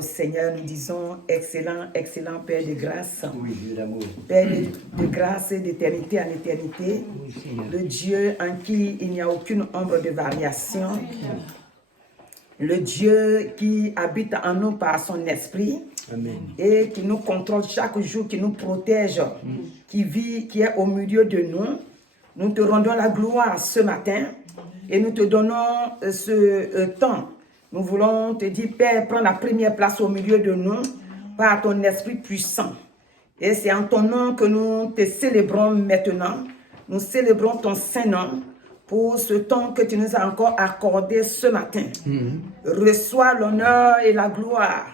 Seigneur, nous disons excellent, excellent Père de grâce. Oui, Dieu d'amour. Père de grâce d'éternité en éternité. Oui, Seigneur. Le Dieu en qui il n'y a aucune ombre de variation. Le Dieu qui habite en nous par son esprit. Amen. Et qui nous contrôle chaque jour, qui nous protège, qui vit, qui est au milieu de nous. Nous te rendons la gloire ce matin et nous te donnons ce temps. Nous voulons te dire, Père, prends la première place au milieu de nous par ton esprit puissant. Et c'est en ton nom que nous te célébrons maintenant. Nous célébrons ton Saint-Nom pour ce temps que tu nous as encore accordé ce matin. Reçois l'honneur et la gloire.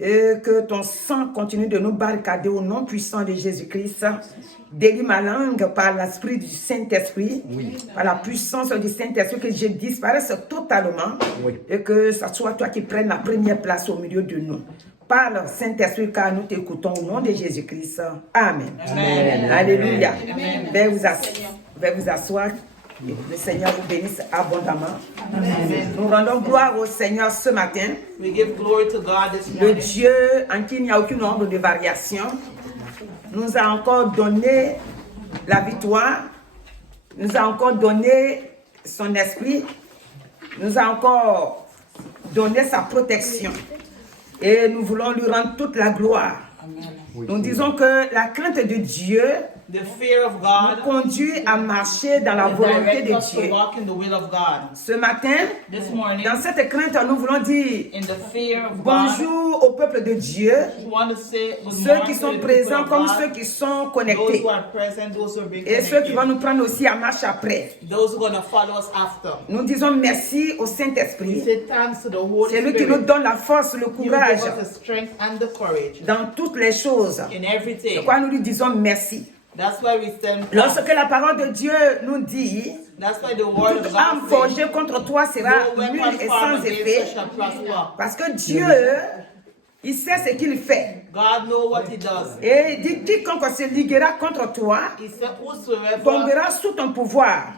Et que ton sang continue de nous barricader au nom puissant de Jésus-Christ. Délie ma langue par l'esprit du Saint-Esprit, par la puissance du Saint-Esprit, que je disparaisse totalement et que ce soit toi qui prennes la première place au milieu de nous. Parle, Saint-Esprit, car nous t'écoutons au nom de Jésus-Christ. Amen. Amen. Alléluia. Veuillez vous asseoir. Le Seigneur vous bénisse abondamment. Amen. Nous rendons gloire au Seigneur ce matin. We give glory to God this Le morning. Dieu en qui il n'y a aucune ombre de variation nous a encore donné la victoire, nous a encore donné son esprit, nous a encore donné sa protection. Et nous voulons lui rendre toute la gloire. Nous disons que la crainte de Dieu The fear of nous God conduit à marcher dans la volonté directs de us to Dieu. walk in the will of God. Ce matin, This morning, dans cette crainte, nous voulons dire in the fear of God, bonjour au peuple de Dieu, we want to say good ceux morning qui to sont the présents people of comme God, ceux qui sont those connectés who are present, those who are being et ceux qui vont connected, nous prendre aussi à marche après. those who are going to follow us after. Nous disons merci au We Saint-Esprit. say thanks to the Holy C'est lui qui nous Spirit. donne la force, le You give courage us the strength and the courage dans toutes les choses. in everything. C'est pourquoi nous lui disons merci. That's why we stand Lorsque fast. la parole de Dieu nous dit, That's why the word toute of âme God forgée says, contre toi sera no nulle weapon et formed sans against effet. us shall prosper. Parce que Dieu, il sait ce qu'il fait. God knows what he does. Et il dit, quiconque se liguera contre toi He said, whosoever, tombera sous ton pouvoir.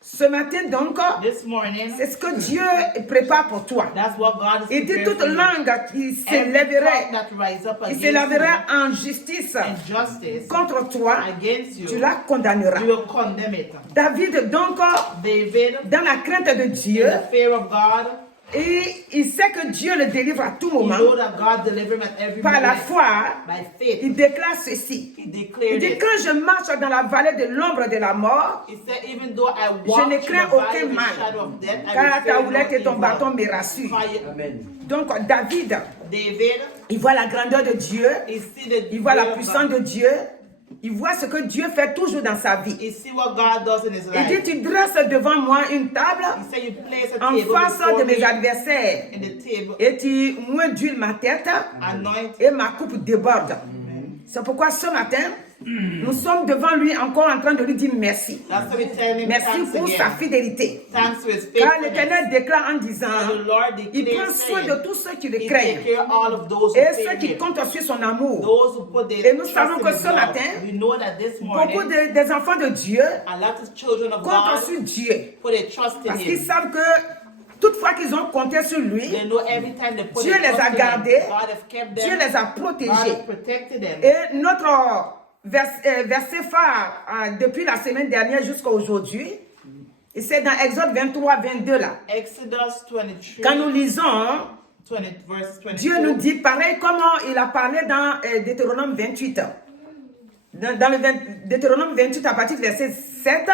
Ce matin donc, this morning, c'est ce que Dieu prépare pour toi. that's what God is Il dit preparing toute for you. langue qui Every s'élèverait, tongue that rise up qui against s'élèverait you en justice in justice contre toi, against you, tu la condamneras. you will condemn it. David donc, David, dans la crainte de Dieu, in the fear of God, et il sait que Dieu le délivre à tout he moment. know that God deliver him at every Par la moment. foi, By faith, il déclare ceci. he Il declared dit, it. quand je marche dans la vallée de l'ombre de la mort, He said, even though I je walk ne in the crains valley aucun of the mal, shadow of death, I car will ta fear houlette no et ton bâton evil. me rassurent. Amen. Donc David, David, il voit la grandeur de Dieu, he see the il voit la will of puissance God. de Dieu, il voit ce que Dieu fait toujours dans sa vie. He see what God does in his Il dit, life. tu dresses devant moi une table He said, you place a en table face before de mes me, adversaires, and the table et tu m'induis ma tête, anoint. et ma coupe déborde. C'est pourquoi ce matin, nous sommes devant lui encore en train de lui dire merci. That's why we tell him Merci thanks pour sa again. fidélité. Thanks to his Car faithfulness. l'Éternel déclare en disant, The Lord il declares, prend soin saying, de tous ceux qui le he craignent take care of all of those who et fear ceux qui him. comptent sur son amour. Those who put their Et nous trust savons in que his ce love. matin, We know that this Beaucoup morning, des enfants de Dieu a lot of children of comptent God sur Dieu put their trust in parce qu'ils him. savent que toutefois qu'ils ont compté sur lui, They know every time they put Dieu their les trust a in him, gardés, God has kept Dieu them, les a God protégés. has protected them. Et notre verset phare depuis la semaine dernière jusqu'à aujourd'hui, et c'est dans Exode 23, 22 là. Exodus 23, Quand nous lisons, 20, verse 22. Dieu nous dit pareil comment il a parlé dans Deutéronome 28. Dans le Deutéronome 28 à partir du verset 7,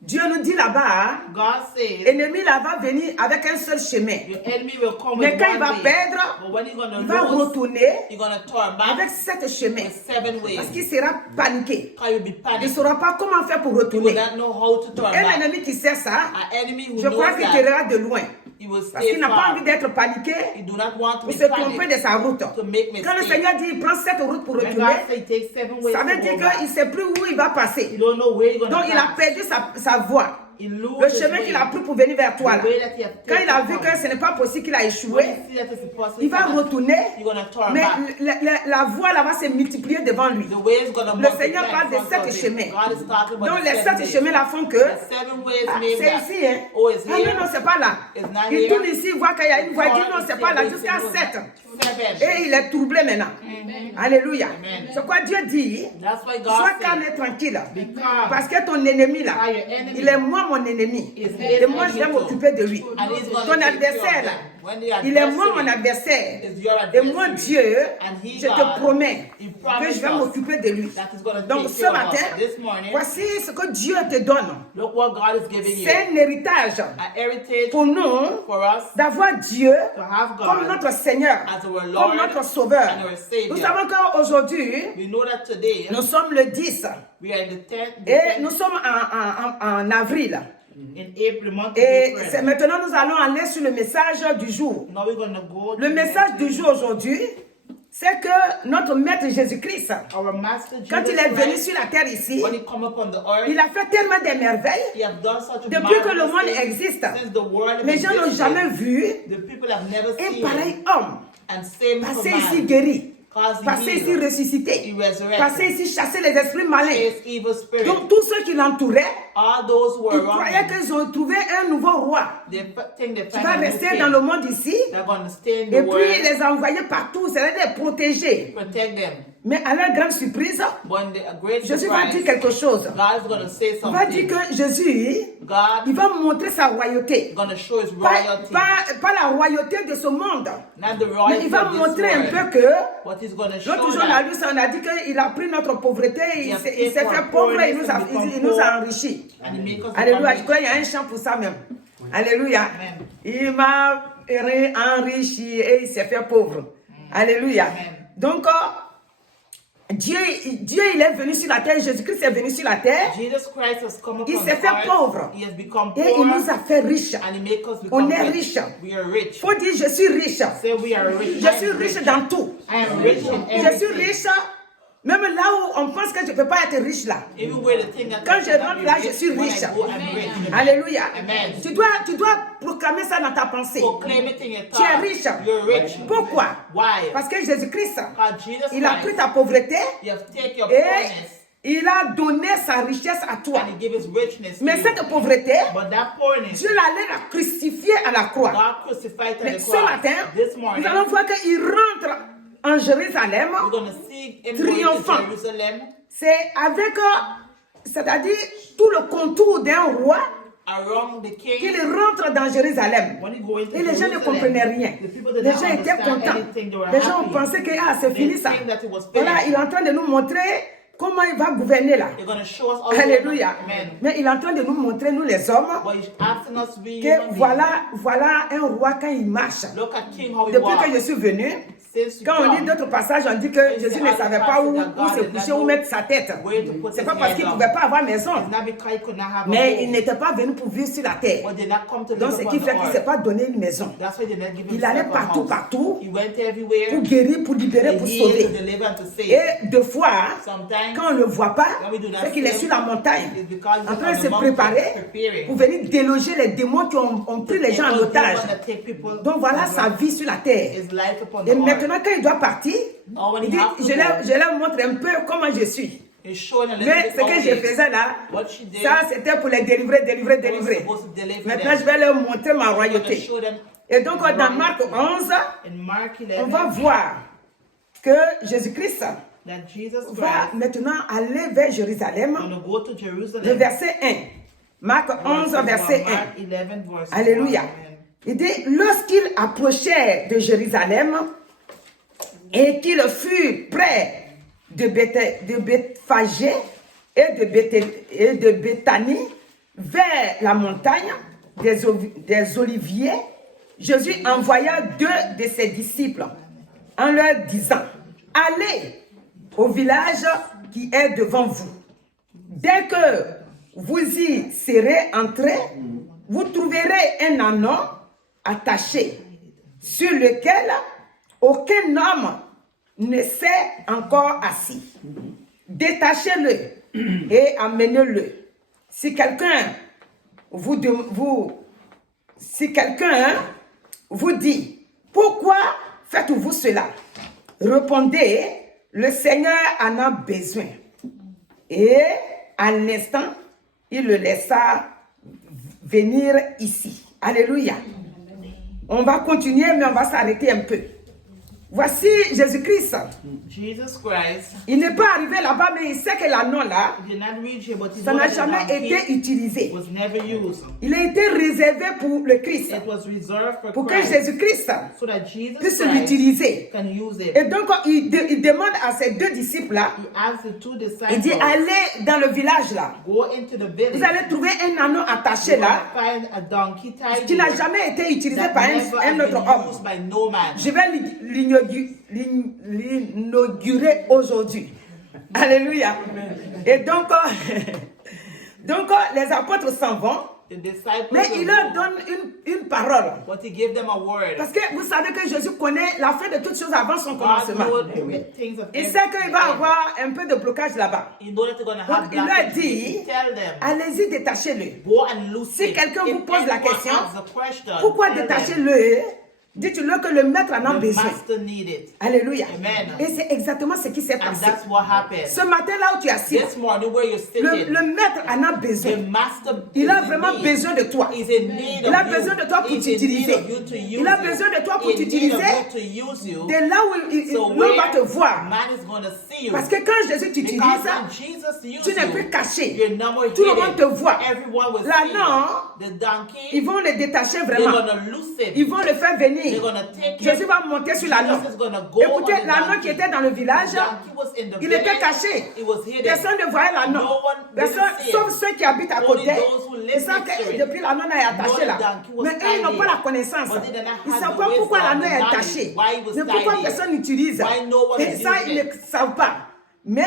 Dieu nous dit là-bas, God says, l'ennemi là va venir avec un seul chemin. your enemy will come Mais with quand il one va way, perdre, but when he's going il to va lose, retourner he's going to turn back avec 7 chemins. with 7 ways. Parce qu'il sera paniqué. Because you'll be Il ne panicked. saura pas comment faire pour You will retourner. not know how to turn Et back. l'ennemi qui sait ça, An enemy who je knows crois qu'il that, tirera de loin. he will Parce stay qu'il n'a pas far. envie d'être paniqué He do not want to pour be se tromper panicked. de sa route. To make Quand le mistakes. Seigneur dit il prend 7 routes pour When retourner, God says he takes 7 ways ça to veut go dire back, qu'il ne sait plus où il va passer. you don't know where you're going Donc to il a pass. perdu sa voie. He loses Le his chemin way. qu'il a pris pour venir vers toi là. The way that he has Quand il a taken vu from. que ce n'est pas possible qu'il a When échoué, you see that it's impossible, il va retourner, you're going to turn mais back. la voie là va se multiplier devant lui. The way is going to Le multiply Seigneur parle de in front 7 of him. chemins. God is talking about Donc the les 7 7 ways. chemins là font que The 7 ways made c'est that. ici, hein. Oh, it's Ah here. non, non, c'est pas là. It's not Il here. tourne ici, il voit qu'il y a une voie, il dit non, c'est pas là, jusqu'à 7. Et il est troublé maintenant. Alléluia. Amen. C'est quoi Dieu dit? That's why Sois God calme said, et tranquille. be calm. Parce que ton ennemi là, Why your enemy il est moi mon ennemi. is Et moi je vais enemy too. m'occuper de lui. And he's gonna Ton take care adversaire of là, them. When the il est moi adversary mon adversaire. is your Et moi adversary, Dieu, and he, je God, te promets he que promised je vais us m'occuper de lui. that he's gonna Donc take ce care of matin, us. This morning, voici ce que Dieu te donne. look what God is giving you. C'est un héritage An heritage pour nous for us d'avoir Dieu to have God comme notre Seigneur, as our Lord comme notre Sauveur. and our Savior. Nous savons qu'aujourd'hui, We know that today nous sommes le 10 we are in the 10th, et nous sommes en avril. in April, month of Et April. c'est maintenant nous allons aller sur le message du jour. Now we're going to go to Le message the du jour aujourd'hui, c'est que notre Maître Jésus-Christ, our Master Jesus quand il est venu Christ, sur la terre ici, when he come upon the earth, il a fait tellement de merveilles. he has done such a Depuis que le marvelous monde thing. existe, Since the world les gens n'ont existed, jamais vu the people have never un seen pareil homme and same passer command, ici guéri, cause passer healed, ici ressuscité, he resurrected, passer ici chasser les esprits malins. chase evil spirits. Donc tous ceux qui l'entouraient, All those who were ils around croyaient him, qu'ils ont trouvé un nouveau roi they think they qui find va a new rester king. dans le monde ici They're going to stay in et the puis world, les envoyer partout, c'est-à-dire les protéger. protect them. Mais à leur grande surprise, But in the great Jésus va dire surprise, quelque chose. God is going to say Il va dire something. que Jésus, God il va montrer sa royauté. is going to show his Pas, royalty. pas la royauté de ce monde, Not the mais royalty il va of this montrer un world. peu que But he's going to l'autre show jour, on a that lu ça, on a dit qu'il a pris notre pauvreté, il has s'est taken fait our pauvre et il nous a, poorness and il nous a become enrichis. and he make us Alléluia, become je crois qu'il y a un chant pour ça même. Alléluia. Amen. Il m'a enrichi et il s'est fait pauvre. Alléluia. Amen. Donc, Dieu, il est venu sur la terre, Jésus-Christ est venu sur la terre Jesus Christ has come upon Il s'est the fait earth. pauvre. He has become et poor il nous a fait riches. and he make us become On est rich. riche. We are rich. Faut dire, je suis riche. Say we are rich. Je suis riche dans tout. I am rich in Je suis everything. riche, même là où on pense que je ne peux pas être riche là. Even where the thing that Quand I je cannot rentre be là, rich, je suis when I riche. go, I'm rich. Alléluia. Amen. Tu dois proclamer ça dans ta pensée. Proclaim it in your Tu es thought. riche. You're rich. Pourquoi? Why? Parce que Jésus-Christ, Because Jesus il a pris Christ, ta pauvreté you have taken your et poorness il a donné sa richesse à toi. and he gave his richness Mais to you. cette pauvreté, But that poorness, Dieu allait la crucifier à la croix. God crucified on Mais the ce cross. matin, This nous morning, allons voir qu'il rentre en Jérusalem. we're going to see him going to Triomphant. Jerusalem C'est avec, c'est-à-dire tout le contour d'un roi around the king. qu'il rentre dans Jérusalem. When he go into Et les gens ne Jerusalem, comprenaient rien. the people did Les not gens étaient understand contents. anything. They were Les gens happy. pensaient que c'est They fini ça. think that it was Voilà, finished. il est en train de nous montrer comment il va gouverner là. They're going to show us all Alléluia. Amen. Mais il est en train de nous montrer, nous les hommes, But he's asking us to be que human beings. voilà un roi quand il marche. Look at King how he Depuis walks. que je suis venu, Since you quand on lit come, d'autres passages, on dit que Jésus ne savait pas où se coucher, où mettre sa tête. C'est pas parce qu'il ne pouvait pas avoir maison, it's not because he could not have a mais home, il n'était pas venu pour vivre sur la terre. but did not come to live Donc, ce upon qui the fait qu'il ne earth. s'est pas donné une maison. That's why he did not give Il himself allait a partout, house. partout, He went everywhere pour guérir, pour libérer, to pour heal, to sauver. deliver, and to save. Et deux fois, Sometimes, quand on ne le voit pas, when we do not c'est qu'il est see sur la him, montagne, it's because he's en train de on se the mountain préparer preparing. pour venir déloger les démons qui ont pris les gens en Those otage. demons that take people Donc voilà as sa vie sur la terre. his life upon the Et earth. maintenant, quand il doit partir, Now when il he dit, has to je go, leur montre un peu comment je suis. he's showing a little Mais bit ce que how je he is. faisais là, What she did, ça c'était pour les délivrer. he was supposed to deliver Maintenant, them. je vais leur montrer ma He's gonna royauté. show them Et donc, dans Marc 11, in Mark on 11 va voir que Jésus-Christ that Jesus va Christ maintenant aller vers Jérusalem. gonna go to Le Jerusalem. verset 1. Marc 11, verset 1. Mark 11 verse Alléluia. 1. Il dit, lorsqu'il approchait de Jérusalem et qu'il fut près de Bethphagée et de Béthanie, vers la montagne des Oliviers, Jésus envoya 2 de ses disciples en leur disant, allez au village qui est devant vous. Dès que vous y serez entrés, vous trouverez un ânon attaché sur lequel aucun homme ne s'est encore assis. Détachez-le et amenez-le. Si quelqu'un vous dit, pourquoi faites-vous cela? Répondez, le Seigneur en a besoin. Et à l'instant, il le laissa venir ici. Alléluia. On va continuer, mais on va s'arrêter un peu. Voici Jésus-Christ. Jesus Christ, Il n'est pas arrivé là-bas, mais il sait que l'anneau là, he did not reach here, but he ça knows n'a that the jamais donkey été utilisé. was never used. Il a été réservé pour le Christ, It was reserved for pour que Christ, Jésus-Christ so that Jesus puisse Christ l'utiliser. can use it. Et donc, il demande à ses deux disciples-là, He asked the two il disciples, dit, allez dans le village là. go into the Vous village. allez trouver un anneau attaché You're là, gonna find a donkey tied qui n'a here jamais été utilisé that par never un has autre been homme. used by no man. Je vais l'inaugurer aujourd'hui. Alléluia. Et donc, les apôtres s'en vont, The disciples mais il leur will go, donne une parole. but he gave them a word. Parce que vous savez que Jésus connaît la fin de toutes choses avant son God commencement. knows the things of Il every- sait qu'il va avoir un peu de blocage là-bas. He knows that they're going to Donc, have il leur blockages. dit, Tell them, allez-y, détachez-le. go and loose Si it. quelqu'un vous If pose la anyone question, asks a question, Pourquoi tell them, détacher-le? Dites-le que le maître en a the besoin. master need it. Alléluia. Amen. Et c'est exactement ce qui s'est And passé. that's what happened. Ce matin là où tu es assis, This morning where you're sitting, le maître en a the besoin. master Il a is in vraiment need. besoin de toi. He's in need Il a of you. besoin de toi pour He's in need t'utiliser. of you to use Il a you. besoin de toi pour In need of t'utiliser. you to use you. De là où So l'on va where te voir. man is going to see you. Parce que quand Jésus t'utilise, Because when Jesus uses tu n'es you, plus caché. you're no more Tout le monde te hidden. voit. Everyone will Là, see non. you. The donkey, Ils vont le détacher they're vraiment. going to loose it. Ils vont le faire venir. They're going to take Jésus it. va monter sur l'anneau. Jesus is going to go Écoutez, on the l'anneau donkey. qui était dans le village, The donkey was in the il village. était caché. It was hidden. Personne ne voyait l'anneau. No one Personne, didn't see it. sauf ceux qui habitent à Only côté. those who live Ils savent next to que it. depuis l'anneau est attaché là. No, the donkey was Mais eux, ils n'ont tied pas in. la connaissance. But they did not Ils ne have savent the pas pourquoi wisdom, l'anneau the est knowledge, attaché. why it was Mais pourquoi tied in. personne n'utilise? Why no one Et is ça, using ils it. ne savent pas. Mais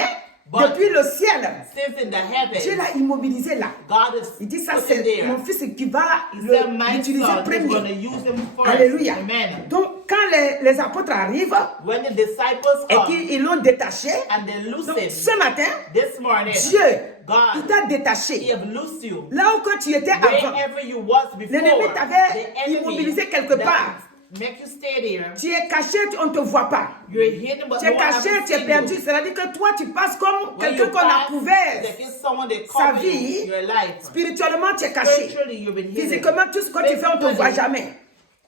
But depuis le ciel, since in the Dieu heavens, l'a immobilisé là. God is Il dit ça, put c'est him there. mon fils qui va He said, my l'utiliser son is going to premier. use him first. Alléluia. Amen. Donc, quand les apôtres arrivent When the disciples et come qu'ils l'ont détaché, and they loose donc him, ce matin, this morning, Dieu, il God, t'a He détaché. have loosed you. Là où quand tu étais avant, Wherever you was before, l'ennemi the t'avait enemy immobilisé quelque that part. make you stay there, Tu es caché, on ne te voit pas. you're hidden, but Tu no es one has caché, tu es seen perdu. you. C'est-à-dire que toi, tu passes comme When quelqu'un you qu'on a pass, couvert. there is someone that Sa cover vie, your life. spirituellement, tu es caché. Spiritually, you've been hidden. Physiquement, tout ce que tu fais, on ne te voit Physically, jamais.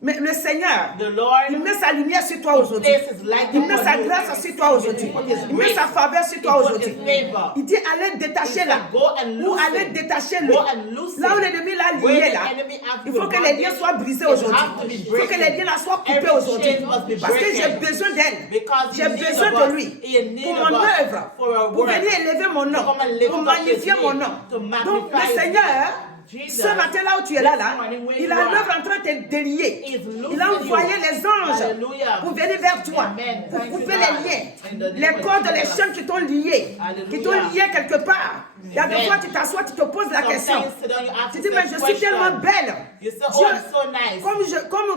Mais le Seigneur, The Lord, il met sa lumière sur toi aujourd'hui. places His light Il met upon sa you. grâce sur toi aujourd'hui. He put His Il met grace. sa faveur sur toi He put aujourd'hui. His favor. Il dit allez détacher He là. said, go and Ou loose allez it. détacher le. Go and loose Là où it. l'ennemi l'a Where lié the là. enemy has Il faut been que les liens bondage, soient brisés it aujourd'hui. have to be Il faut que les breaking. liens là soient coupés Every aujourd'hui. chain must be Parce que j'ai breaking. besoin d'elle. Because J'ai in need besoin of de us. lui. In need Pour of mon us. œuvre. For our Pour work. venir élever mon nom. To come and lift Pour up His magnifier mon name. nom. To Donc magnify le His Seigneur, name. Jesus, ce matin là où tu es là, morning where il you a are, l'œuvre en train de te délier. He is loosing Il a envoyé you. les anges Hallelujah. pour venir vers toi, Amen. pour Thank you, couper God. les liens, In the name les of cordes, les Jesus. chaînes qui t'ont lié, qui t'ont Hallelujah. lié quelque part. Il y a des Amen. fois, tu t'assois, tu te poses la question. Sometimes sit down, you ask Tu dis, mais je yourself suis tellement question. belle. You say, Dieu, oh, I'm so nice.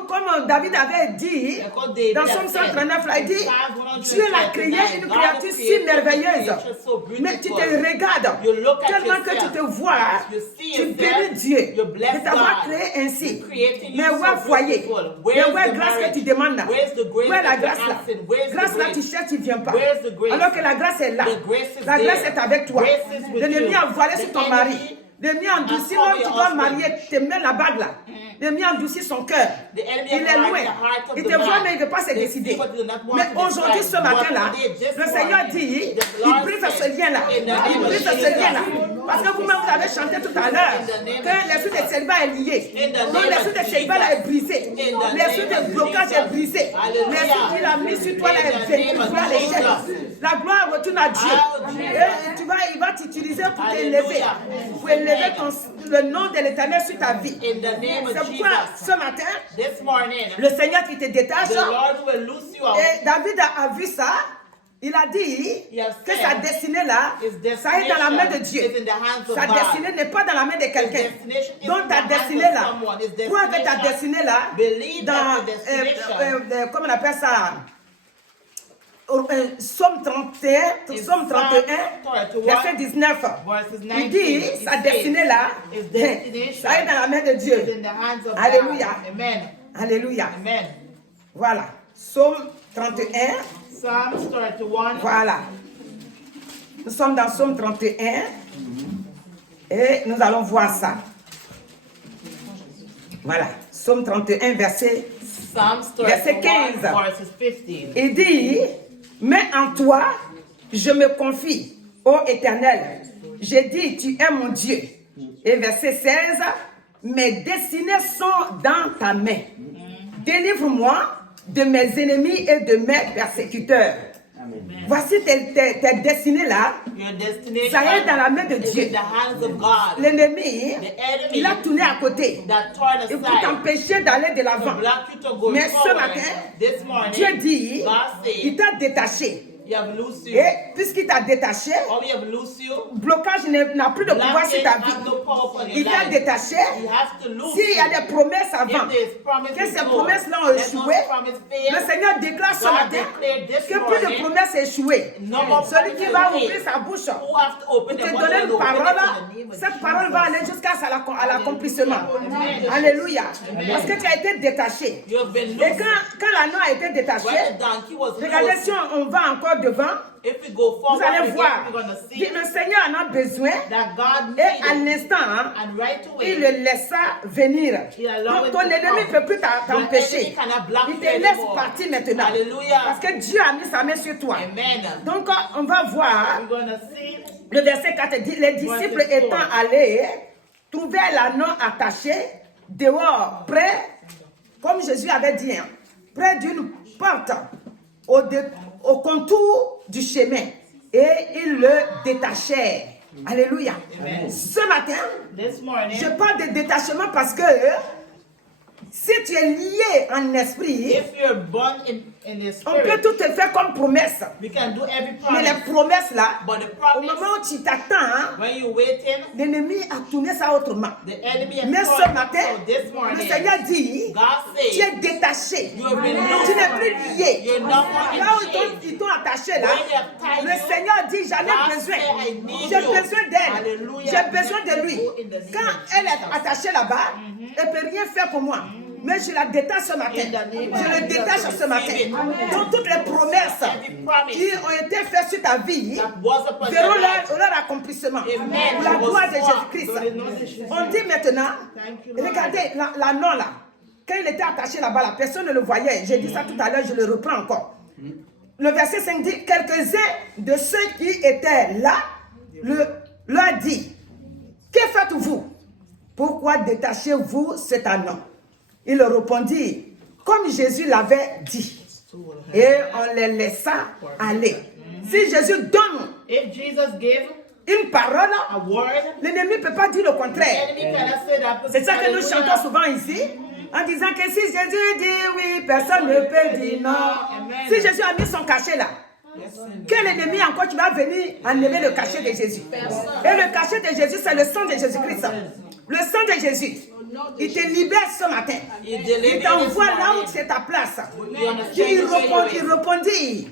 comme David avait dit, Comme David dans a Somme fait. 139, là, il dit, Psalm Dieu l'a créé 139, une God créature has si created a merveilleuse. creature so beautiful. Mais tu te regardes, You look at tellement que tu yourself. te vois, You see tu yourself. bénis Dieu You bless de t'avoir God. créé ainsi. You're creating you Mais où est so foyer? beautiful. Mais Where's où est the grâce que marriage? tu demandes là? Where's the grace Où est la that you're grâce là? asking? Where's the Grâce là, tu grace? cherches, tu ne viens pas. Where's the grace? Alors que la grâce est là. The grace is La grâce there. est avec toi. Grace is with L'ennemi you. a voilé sur The ton enemy mari. L'ennemi a endurci, has même tu dois come marier, te mets la bague là. L'ennemi a endurci son cœur. The enemy Il has est loin. hardened the heart of Il the te voit, man. mais il ne veut pas se They décider. see what they do not want Mais to aujourd'hui, decide. ce matin-là, But today, this le Seigneur morning, dit, the il Lord brise ce said, lien-là. in the Il name of brise ce Jesus. lien-là. Parce que vous-même, vous avez chanté tout à l'heure In the name que of l'esprit de célibat est lié. In the Donc name l'esprit of de célibat là est brisé. In the L'esprit name de of blocage Jesus. est brisé. Hallelujah. L'esprit qu'il a mis sur toi là In est the vaincu. name of Gloire à l'échelle. Jesus. La gloire retourne à Dieu. Oh, Jesus. Et il va t'utiliser pour Hallelujah. t'élever. Pour élever le nom de l'Éternel sur ta vie. In the name C'est of pourquoi Jesus. ce matin, This morning, le Seigneur qui te détache, the Lord will loose you out. et David a vu ça, il a dit He has que said sa destinée là, his ça est dans la main de destination Dieu. is in the hands of Sa God. destinée n'est pas dans la main de quelqu'un. destination is Donc in ta the destinée hands of là, someone. His crois que ta destination, destinée là, believe dans, that the destination, comment on appelle ça, Somme 31, is Somme 31, Psalm 31, verset 19. verses Il 19, dit, it sa says, destinée là, his destination ça est dans la main de is Dieu. in the hands of Alléluia. God. Amen. Alléluia. Amen. Voilà. Somme 31. Psalms 31. Voilà. Nous sommes dans Somme 31 et nous allons voir ça. Voilà. Psaume 31, verset Psalm Verset 31, 15. verses 15. Il dit, mais en toi, je me confie, ô Éternel. J'ai dit, tu es mon Dieu. Et verset 16, mes destinées sont dans ta main. Délivre-moi de mes ennemis et de mes persécuteurs. Voici tes destinées là. Your destiny Ça est dans la main de is Dieu. in the hands of God. L'ennemi, The enemy il a tourné à côté. that turned Il peut aside t'empêcher d'aller de to l'avant. block you to go Mais ce forward. matin, This morning, Dieu dit, God il said, t'a détaché. you have loosed you. Et puisqu'il t'a détaché, Or we have loosed you. blocage n'a plus de pouvoir sur Blocking ta has vie. no power upon your Il t'a life. détaché. He has to loose S'il y a you. des promesses avant, If there's promise que ces before, promesses-là ont let those échoué, promises le fail. Seigneur déclare ce God matin declared this que plus de morning, promesses échouées. no more Celui qui promises va fail. ouvrir sa bouche, Who have to open il te their donne mouth une and open it parole, in the name of cette parole va aller jusqu'à l'accomplissement. Amen. Alléluia. Parce que tu as été détaché. You have been Et loosed. quand l'agneau a été détaché, When the donkey was regardez loosed, si on va encore devant, if we go vous forward, allez voir. we're going to see Le Seigneur en a besoin. that God Et à needed. l'instant, hein, And right away, il le laissa venir. Il allowed Donc it ton to ennemi ne come. peut plus Your t'empêcher. enemy cannot block Il you te laisse anymore. partir maintenant. Hallelujah. Parce que Dieu a mis sa main sur toi. Amen. Donc on va voir, We're going to see le verset 4 dit, les disciples Verset 4. étant allés, trouvaient l'anneau attaché dehors, près, comme Jésus avait dit, hein, près d'une porte au contour du chemin. Et ils le détachèrent. Alléluia. Amen. Ce matin, this morning. je parle de détachement parce que si tu es lié en esprit, If you're born in the on peut spirit, tout te faire comme promesse. we can do every Mais les promise. promesses là, But the au promise, moment où tu t'attends, hein, when you're waiting, l'ennemi a tourné ça autrement. the enemy has Mais ce turned. matin, So this le morning, Seigneur dit, God tu said, es détaché. you have been Tu loosed. n'es plus lié. You're no more in Là où chains. ils t'ont attaché là, When they have tied le you, Seigneur dit, j'en ai God besoin. said, I need J'ai you. besoin d'elle. Hallelujah. J'ai besoin de lui. Go in the name Quand of elle est Jesus. attachée là-bas, elle ne peut rien faire pour moi. Mais je la détache ce matin. In the name of Je le Jesus, détache ce matin. receive it. Donc toutes les promesses Every promise qui ont été faites sur ta vie that was upon verront your life. leur accomplissement. Amen. Pour la gloire de It was Jésus-Christ. On dit maintenant, Thank you, Lord. regardez l'anneau là. Quand il était attaché là-bas, la personne ne le voyait. J'ai dit ça tout à l'heure, je le reprends encore. Le verset 5 dit, quelques-uns de ceux qui étaient là leur dit, que faites-vous? Pourquoi détachez-vous cet anneau? Il leur répondit, comme Jésus l'avait dit. Et on les laissa aller. Si Jésus donne If Jesus gave une parole, a word, l'ennemi ne peut pas dire le the contraire. enemy cannot say that. C'est ça que nous Hallelujah. chantons souvent ici, en disant que si Jésus dit oui, personne ne peut dire non. Amen. Si Jésus a mis son cachet là, quel ennemi encore qui va venir enlever le cachet de Jésus? Et le cachet de Jésus, c'est le sang de Jésus-Christ. Le sang de Jésus, il te libère ce matin. Il t'envoie là où c'est ta place. Il répondit,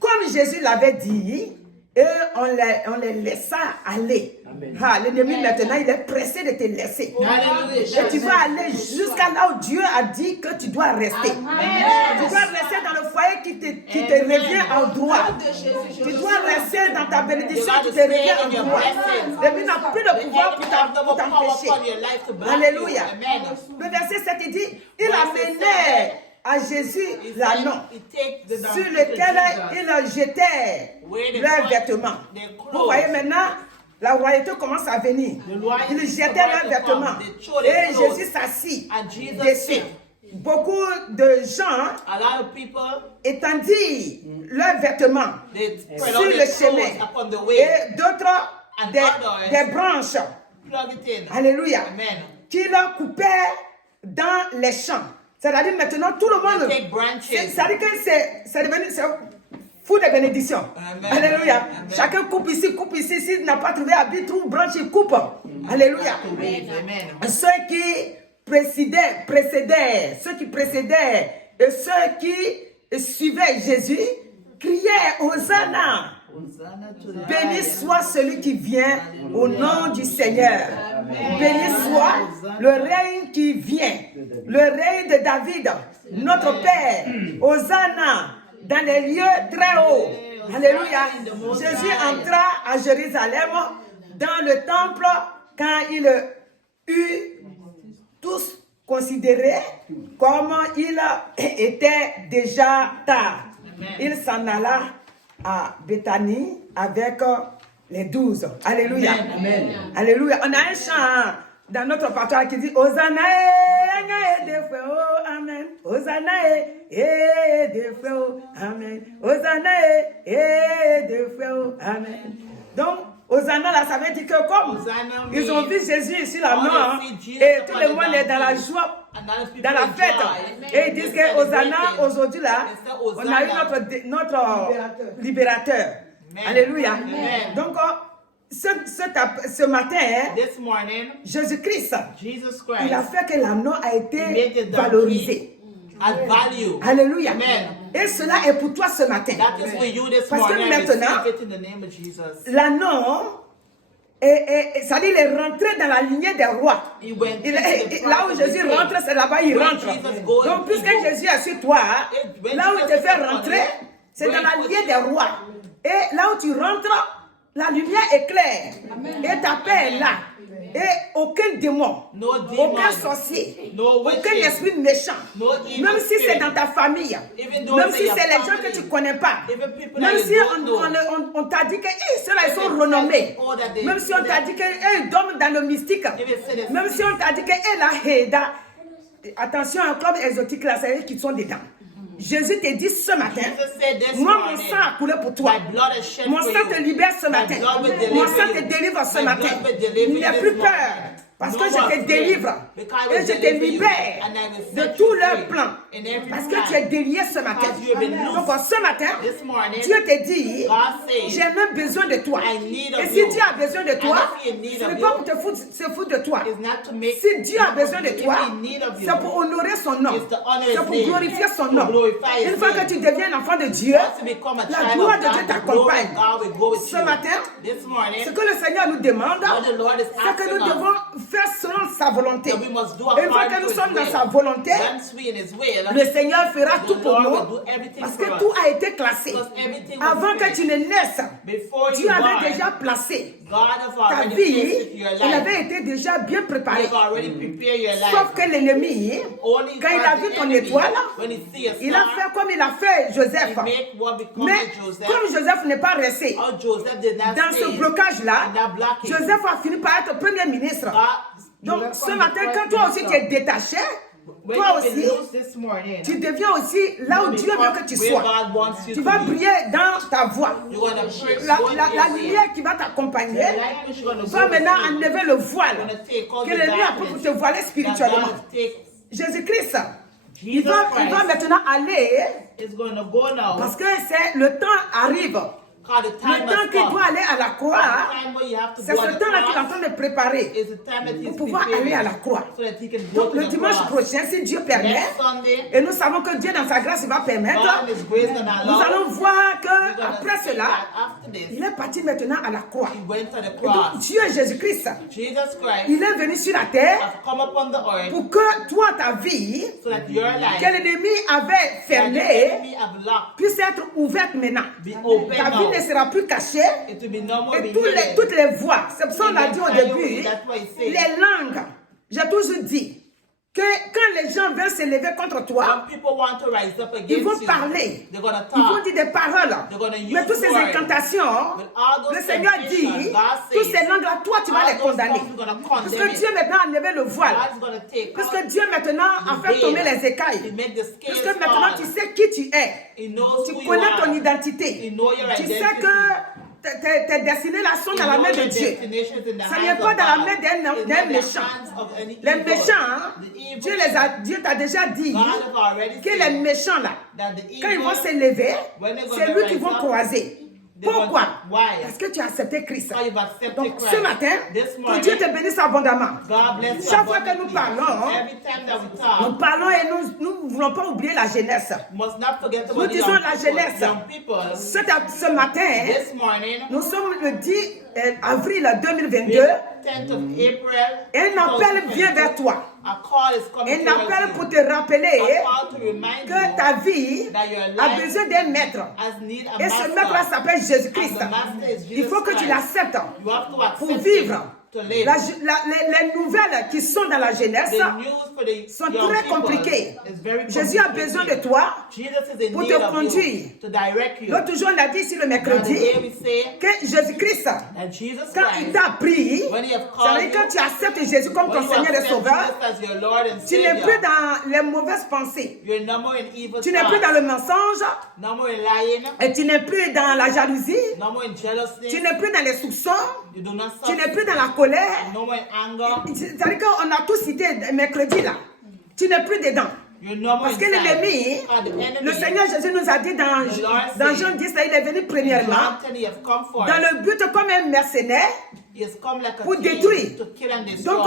comme Jésus l'avait dit, et on les laissa aller. Ah, l'ennemi maintenant, il est pressé de te laisser. Et tu vas aller jusqu'à là où Dieu a dit que tu dois rester. Tu dois rester dans le foyer qui te revient en droit. Tu dois rester dans ta bénédiction qui te revient en droit. L'ennemi n'a plus de pouvoir pour t'empêcher. Alléluia. Le verset 7 il dit, il amenait à Jésus l'anneau sur lequel il jetait leurs vêtements. Vous voyez maintenant, la royauté commence à venir. Ils jetaient leurs vêtements. Et Jésus s'assit dessus. Beaucoup de gens étendit leurs vêtements sur le chemin. Et d'autres des branches. Alléluia. Qui leur coupaient dans les champs. C'est-à-dire maintenant tout le monde. C'est-à-dire que c'est devenu fou de bénédiction. Alléluia. Amen. Chacun coupe ici. S'il n'a pas trouvé habit, trouve branche, il coupe. Alléluia. Amen. Ceux qui précédaient, et ceux qui suivaient Jésus criaient Hosanna. Béni soit celui qui vient au nom du Seigneur. Béni soit le règne qui vient, le règne de David, notre Père. Hosanna dans les lieux très hauts. Alléluia. Jésus entra à Jérusalem dans le temple quand il eut tous considéré comme il était déjà tard. Amen. Il s'en alla à Béthanie avec les 12. Alléluia. Amen. Alléluia. On a un chant dans notre partage qui dit Hosanna et des frères, oh, amen. Hosanna et des frères, oh, amen. Hosanna et des frères, oh, amen. Donc, Hosanna là, ça veut dire que comme Hosanna ils ont vu Jésus sur la mort et tout le monde est dans la joie, dans la fête. Et ils disent que Hosanna, aujourd'hui là, on a eu notre libérateur. Alléluia. Amen. Donc, ce matin, This morning, Jésus-Christ, Jesus il a Christ fait que l'agneau a made été the donkey valorisé. as value. Alléluia. Amen. Et cela est pour toi ce matin. That is for you this Parce que morning. maintenant, Receive it in the name of Jesus. L'agneau, c'est-à-dire il est rentré dans la lignée des rois. He went Il into est- the là où prophet Jésus king. rentre, c'est là-bas il When rentre. Jesus goes, Donc, puisque he goes. Jésus est sur toi, When là où il te Jesus fait is on rentrer, you, c'est dans when la he lignée puts des rois. Et là où tu rentres, la lumière éclaire. Et ta paix est là. Et aucun démon, No demon, aucun sorcier, no aucun witches, esprit méchant, no evil même si c'est spirit, dans ta famille, even though même it's si in c'est your les gens que family, tu ne connais pas, even people même that you si don't know, on t'a dit que hey, ceux-là ils sont Even renommés, all that they- même si on t'a dit que hey, ils dorment dans le mystique, Even say the même si on t'a dit que hey, là, hey, attention, un club exotique là, c'est eux qui sont dedans. Jésus te dit ce matin, Jesus said this moi mon morning, sang a coulé pour toi. my blood is shed Mon for sang you. te libère ce My matin. blood will deliver Mon sang te you. délivre ce My matin. blood will deliver Il you n'y a this plus morning. peur. Parce No que je more te fear. délivre. Because I Et will je te deliver you. libère And I will de set tous you leurs free plans. in every Parce plan. que tu es délié ce matin. Because you have been loosed. Donc ce matin, This morning, Dieu te dit, God says, j'ai même besoin de toi. I need of Et si you. Dieu a besoin de toi, And if he in need ce of n'est you, pas pour se foutre de toi. is not to make Si Dieu a besoin de if toi, he need of you, c'est pour honorer son nom. is to honor C'est his pour name, glorifier son to nom. glorify his Une fois que name. tu deviens un enfant de Dieu, Once you become a la child gloire of de Dieu God, the glory t'accompagne. of God will go with Ce you. matin, This morning, ce que le Seigneur nous demande, what the Lord is c'est que nous asking us, devons faire selon sa volonté. that we must do Et une fois according que to nous his sommes dans will. sa volonté, Once we in his will, le Seigneur fera the tout pour Lord nous. will do everything Parce for que us. tout a été classé. Because everything was Avant que tu finished. ne naisses, Before Dieu you avait born, déjà placé God has ta already vie. placed your Elle life. avait été déjà bien He préparée. has already prepared your life. Sauf que l'ennemi, Only quand il for a the vu ton enemy, étoile, when he see a il a star, fait comme il a fait Joseph. he make what becomes Mais of Joseph. comme Joseph n'est pas resté How Joseph did not dans ce stay blocage-là, in that blockage. Joseph a fini par être premier ministre. Donc Joseph ce was matin, the quand first toi aussi tu es minister. détaché, When toi you've been aussi, loose this morning, tu deviens aussi là où you Dieu veut become que tu where sois. God wants you Tu to vas be. briller dans ta voie. You're gonna pray, La go in la your way. lumière qui va t'accompagner The light which is gonna va go maintenant with you. enlever le voile Gonna take all que the l'ennemi a pris pour te darkness voiler that spirituellement. God take. Jésus-Christ, il Jesus va Christ maintenant aller is gonna go now. parce que c'est le temps arrive. Because the time Le temps has qu'il doit come. aller à la croix, The time where you have to c'est go ce on the temps-là qu'il est en cross train de préparer is the time that he's pour pouvoir aller preparing à la croix. so that he can go Donc to le the dimanche cross. prochain, si Dieu permet, Next Sunday, et nous savons que Dieu dans sa grâce il va permettre, God in his grace gonna nous allow. allons voir We're que gonna après see cela, that after this, il est parti maintenant à la croix. he went to the Et donc cross. Dieu Jésus-Christ, Jesus Christ il est venu sur la terre has come upon the earth pour que toi, ta vie, so that your life que l'ennemi avait that the fermée, enemy have locked puisse être ouverte maintenant. be open Ta vie now. ne sera plus cachée. It will be no more Et be toutes hidden. les voix, c'est pour ça qu'on a dit au début, That's why he said, les langues, j'ai toujours dit que quand les gens veulent se lever contre toi, when people want to rise up ils vont against you, parler, they're gonna ils vont talk. dire des paroles. They're gonna use Mais toutes ces words. incantations, With all those le Seigneur dit, temptations, God toutes says, ces langues-là, toi tu vas all les those condamner. tongues you're gonna condemn Puisque it. Dieu maintenant a levé le voile. God's gonna take Puisque Dieu maintenant a fait tomber les He écailles. made the scales Puisque maintenant fall. tu sais qui tu es. He knows Tu who you connais are. ton identité. You know your Tu sais identity. que tes destinées là sont dans la main de Dieu. Ça n'est pas dans la main d'un méchant. Les méchants, Dieu t'a déjà dit que les méchants là, quand ils vont se lever, c'est lui qui vont croiser. Pourquoi? Parce que tu as accepté Christ. Donc ce matin, que Dieu te bénisse abondamment. Chaque fois que nous parlons et nous ne voulons pas oublier la jeunesse. Nous disons la jeunesse. Ce matin, nous sommes le 10 avril 2022. Un appel vient vers toi. Un appel pour te rappeler que ta vie a besoin d'un maître. Et ce maître-là s'appelle Jésus-Christ. Il faut que tu l'acceptes pour vivre to live. Les nouvelles qui sont dans la jeunesse The news for the sont young très people compliquées. is very Jésus a complicated. besoin de toi Jesus is in pour need te of conduire. you, to direct you. L'autre jour, on a dit ici le Now, mercredi today we say que Jésus-Christ, that Jesus quand il Christ, t'a pris, when he have ça veut called dire you, quand tu acceptes Jésus comme when ton you Seigneur et accept Sauveur, Jesus as your Lord and tu n'es Savior, plus dans les mauvaises pensées. you're no more in evil Tu n'es plus dans thoughts, le mensonge no more in lying, et tu n'es plus dans la jalousie. no more in jealousy, Tu n'es plus dans les soupçons. you do not Tu n'es suffer, plus dans la colère. no more in anger, C'est-à-dire qu'on a tout cité mercredi là. Tu n'es plus dedans. you're no more Parce que inside. l'ennemi, God, the enemy, le Seigneur Jésus nous a dit dans Jean 10, là, il est venu premièrement John 10, he has come for dans us. le but comme un mercenaire. He has come like a pour thief détruire. to kill and Donc, destroy.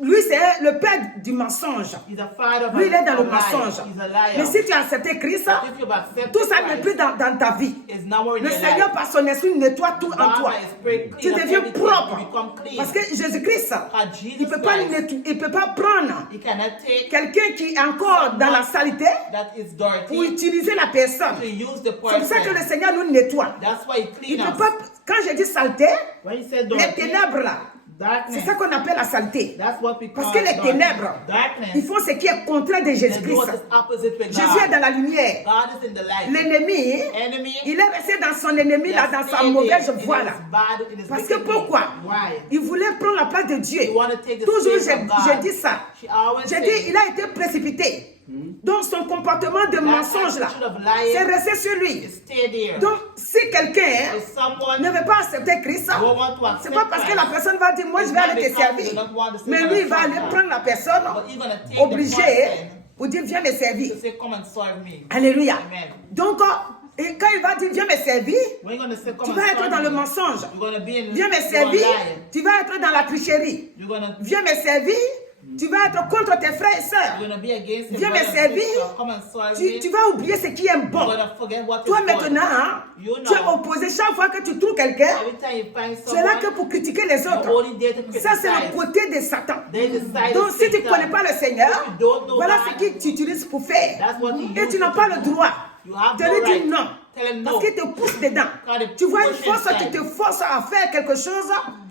lui, c'est le père du mensonge. He's a father of Lui, il est dans le lies. mensonge. He's a liar. Mais si tu as accepté Christ, But if you've accepted tout ça n'est Christ, plus dans ta vie. it's no more in Le your Seigneur, life. par son esprit, nettoie tout en God toi. by His Spirit Tu clean up deviens everything. propre. You become clean. Parce que Jésus-Christ, Jesus il ne peut pas prendre He cannot take quelqu'un qui est encore dans la salité that is pour dirty utiliser la personne. to use the C'est pour ça que le person. Seigneur nous nettoie. That's why He Il cleans peut us. pas, quand je dis saleté, When He said les dirty, ténèbres là, c'est darkness, ça qu'on appelle la saleté. that's what we call Parce que les darkness. ténèbres, Darkness, ils font ce qui est contraire de they do Jésus-Christ. what is opposite with Jésus est God. dans la lumière. God is in the light. L'ennemi, Enemy, il est resté dans son ennemi là, dans sa mauvaise voie là. Parce que pourquoi? Why? Il voulait prendre la place de Dieu. You want to take the Toujours space of God. j'ai dit ça. She always J'ai said, dit, il a été précipité. Donc son comportement de mensonge là, attitude of lying c'est resté sur lui. stay there. Donc si quelqu'un If someone ne veut pas accepter Christ, don't want to c'est accept pas parce que la Christ, personne va dire, moi je vais aller te servir. Mais lui, il va aller prendre la personne but you're gonna take obligé the person pour dire, viens me servir. to say, come and serve me. Alléluia. Amen. Donc, et quand il va dire, viens me servir, When you're gonna say, come tu and vas être serve dans le me, mensonge. you're gonna be in Viens me you're servir, lying. tu vas être dans la tricherie. You're gonna Viens me servir, tu vas être contre tes frères et you're sœurs. gonna be against him. Viens me servir, Come and serve tu me. vas oublier ce qui est You're bon. gonna forget what is Toi good. maintenant, hein, You tu es know, opposé chaque fois que tu trouves quelqu'un, every time you find c'est là que someone, pour critiquer les you're autres. only there to Ça, c'est le criticize. côté de Satan. There's a side Donc, of si tu ne Satan. connais pas le Seigneur, If you don't know voilà God, ce qu'il t'utilise pour faire. that's what he Et uses tu n'as to pas do. le droit You have de no lui right. dire non. Tell him Parce no. qu'il te pousse dedans. God, it Tu vois une push force inside. qui te force à faire quelque chose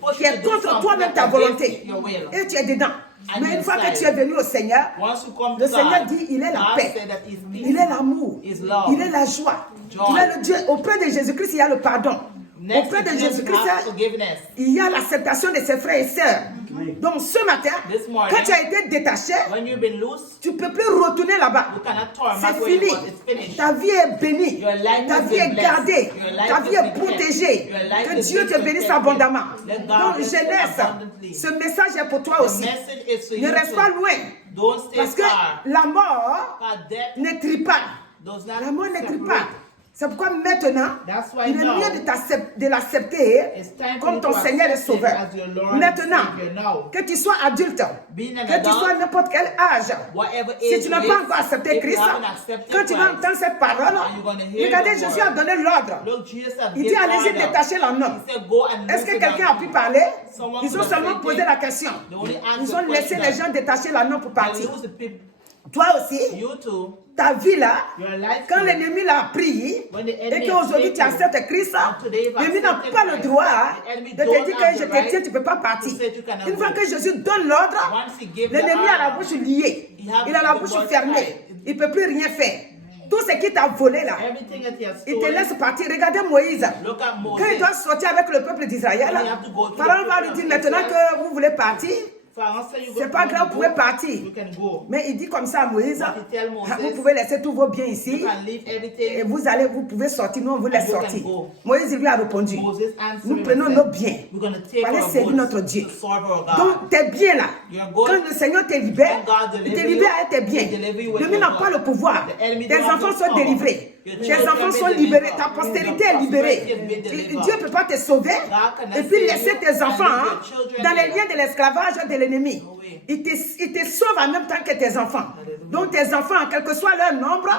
Push qui you est to do contre something toi-même, ta that's volonté. against your will. Et tu es dedans. And Mais une fois que inside. tu es venu au Seigneur, Once you come le to Seigneur God, dit, il est la God paix. said that He's peace. Il est l'amour. Is love. Il est la joie. Joy. Il est le Dieu. Auprès de Jésus-Christ, il y a le pardon. Next Auprès de is Jésus-Christ, have forgiveness. il y a l'acceptation de ses frères et sœurs. Donc ce matin, This morning, quand tu as été détaché, When you've been loose, tu ne peux plus retourner là-bas. you cannot turn C'est back where you fini. was. It's finished. Ta vie est bénie. Your life Ta has vie been est blessed. gardée. Your life Ta has vie est been kept. protégée. Your life Que is Dieu te protected. bénisse abondamment. Let God Donc bless you jeunesse, abundantly. ce message est pour toi The aussi. message is for Ne you reste too. pas loin. Don't stay Parce que far. la mort God, death ne trie pas. does not La mort ne trie separate. pas. C'est pourquoi maintenant, That's why il est now, mieux de l'accepter It's time for comme you ton to Seigneur et accept him Sauveur. as your Lord and Maintenant, Savior now. que tu sois adulte, Being an que tu adult, sois à n'importe quel âge, whatever si age tu n'as you pas is, encore accepté if Christ, you haven't accepted quand tu vas Christ, entendre cette parole, and you're gonna hear regardez, the Jésus word. a donné l'ordre. Look, Jesus has Il dit, given allez-y, order. détachez l'homme. He said, go and Est-ce que loosen quelqu'un up. a pu parler? Someone Ils ont could have seulement said posé it. la question. They only asked Ils the ont laissé question. les gens détacher l'homme pour And partir. lose the people. Toi aussi, You too. ta vie là, Your life quand too. l'ennemi l'a pris, When the et enemy qu'aujourd'hui has tu taken acceptes Christ, and today you've l'ennemi n'a accepted pas le Christ, droit the enemy de te don't dire have que je the te right tiens, tu ne peux pas partir. to say you cannot Une fois go. que Jésus donne l'ordre, Once he gave the l'ennemi a la order, bouche liée, he has il a la the bouche mouth fermée, tied. il ne peut plus rien faire. Tout ce qui t'a volé là, Everything that he has il te stolen, laisse partir. Regardez Moïse. look at Quand il Moses. doit sortir avec le peuple d'Israël, When you have to go to the Pharaon va people lui of dire maintenant Israel, que vous voulez partir, Pharaoh said you c'est go- pas when grave, you vous pouvez go, partir. You can go. Mais il dit comme ça à Moïse, But he tell Moses, vous pouvez laisser tous vos biens ici. You can leave Et everything. vous pouvez sortir, nous on vous laisse And you can sortir. go. Moïse lui a répondu, Moses answered nous him prenons and nos said, biens We're going to take pour aller our servir goods notre Dieu. to serve our God. Donc tes biens là, Your goods, quand le Seigneur te libère, when God il te deliver libère you, avec tes biens. he deliver you with L'ennemi your n'a pas goods. le pouvoir. The enemy Tes don't have enfants the sont power. délivrés. Your Tes children enfants be sont delivered. libérés. Ta Your postérité est posterity libérée. has been delivered. Dieu ne peut pas te sauver God cannot et puis save laisser you tes and enfants leave hein, your children dans les there. liens de l'esclavage de l'ennemi. No way. Il te sauve en même temps que tes enfants. Donc tes enfants, quel que soit leur nombre,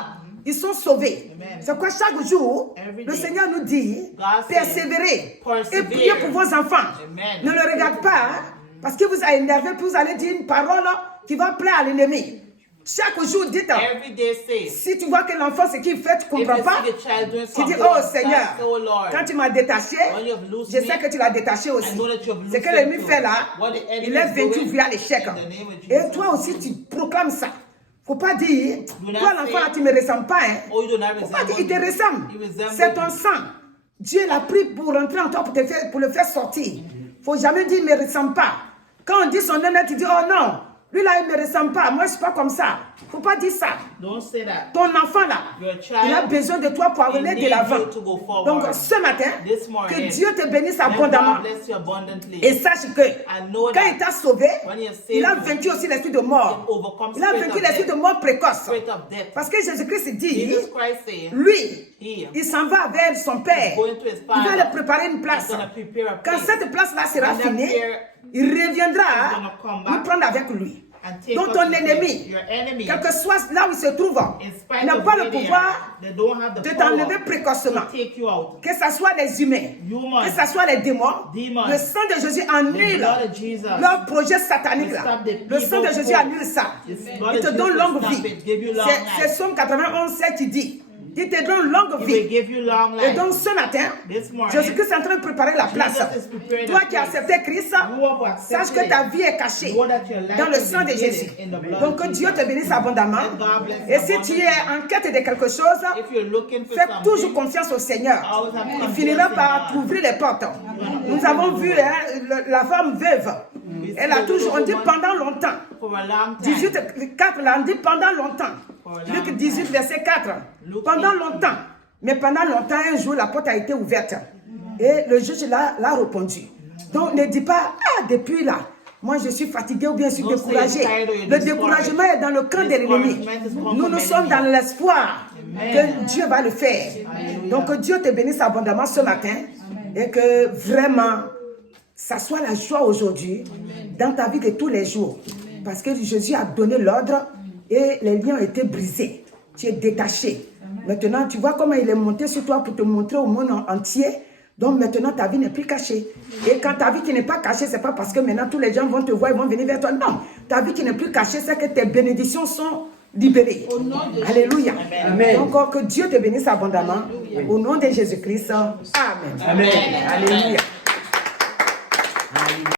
ils sont sauvés. Amen. C'est quoi chaque jour, Every le day. Seigneur nous dit, God persévérez says, et priez pour vos enfants. Amen. Ne le regarde pas, hein, parce que vous a énervé, puis vous allez dire une parole qui va plaire à l'ennemi. Chaque jour, dites, Every day say, si tu vois que l'enfant, ce qu'il fait, tu ne if comprends you pas, see the child doing tu something, dis, oh like Seigneur, that, oh Lord, quand tu m'as détaché, when you have loosed je me, sais que tu l'as détaché aussi. I know that you have Ce que loosed l'ennemi him too. fait là, What the enemy il est is vaincu doing, via l'échec. in the name of Et Jesus. toi aussi, tu proclames ça. Faut pas dire, Do not toi l'enfant, say, tu ne me ressembles pas. Hein. oh, you do not Faut pas dire, resemble il te me. ressemble. He resembles C'est ton you. sang. Dieu l'a pris pour rentrer en toi, pour le faire sortir. Faut jamais dire, il ne me ressemble pas. Quand on dit son nom, tu dis, oh non, lui là, il ne me ressemble pas. Moi, je ne suis pas comme ça. Faut pas dire ça. Don't say that. Ton enfant là, Your child, il a besoin de toi pour aller de l'avant. to go forward. Donc ce matin, This morning, que Dieu te bénisse Let abondamment. God bless you abundantly. Et sache que know quand that il t'a sauvé, when he has saved il a you, vaincu aussi l'esprit de mort. he overcomes Il a spirit vaincu of l'esprit death. de mort précoce. Spirit of death. Parce que Jésus-Christ dit, Jesus Christ said, lui, he il s'en va vers son Père. going to his Il va Father. lui préparer une place. He's gonna prepare a Quand place. cette place-là sera When that finie, prayer il reviendra is gonna come back nous prendre avec lui. and take Donc us ton with ennemi, him. Your enemy, quel que soit là où il se trouve, in spite n'a of pas le where they pouvoir are, they don't have the de power t'enlever précocement. to take you out. Que ce soit les humains, Human, que ce soit les démons, demons, le sang de Jésus annule blood of Jesus, leur projet satanique là. stop the Le sang de evil Jésus force. annule ça. The blood Il of te donne Jesus longue stop vie. it, give you long C'est life. Somme 91, 7 qui dit. Il te donne longue He will vie. give you long Et life. donc ce matin, This morning, Jésus-Christ est en train de préparer la place. Jesus is preparing Toi the qui as place. accepté Christ, You have accepted sache que ta it. vie est cachée Know that your life dans le has sang de been Jésus. hidden in the blood Donc que of Dieu Jesus. te bénisse abondamment. Let God bless you Et si tu abundantly. es en quête de quelque chose, If you're looking for fais something, toujours confiance au Seigneur. always have Il confidence finira in par God. t'ouvrir les portes. Nous avons vu la femme veuve. Elle a toujours, on dit pendant longtemps. for a long time. 18, 4, là, on dit pendant longtemps. Luc 18, verset 4. Pendant longtemps. Mais pendant longtemps, un jour, la porte a été ouverte. Et le juge l'a répondu. Donc, ne dis pas, ah, depuis là, moi je suis fatigué ou bien je suis découragé. Le découragement est dans le camp de l'ennemi. Nous sommes dans l'espoir que Dieu va le faire. Donc, que Dieu te bénisse abondamment ce matin. Et que vraiment, ça soit la joie aujourd'hui dans ta vie de tous les jours. Parce que Jésus a donné l'ordre et les liens ont été brisés. Tu es détaché. Maintenant, tu vois comment il est monté sur toi pour te montrer au monde entier. Donc maintenant, ta vie n'est plus cachée. Et quand ta vie qui n'est pas cachée, ce n'est pas parce que maintenant tous les gens vont te voir, ils vont venir vers toi. Non, ta vie qui n'est plus cachée, c'est que tes bénédictions sont libérées. Alléluia. Amen. Donc que Dieu te bénisse abondamment. Au nom de Jésus-Christ. Amen. Amen. Alléluia.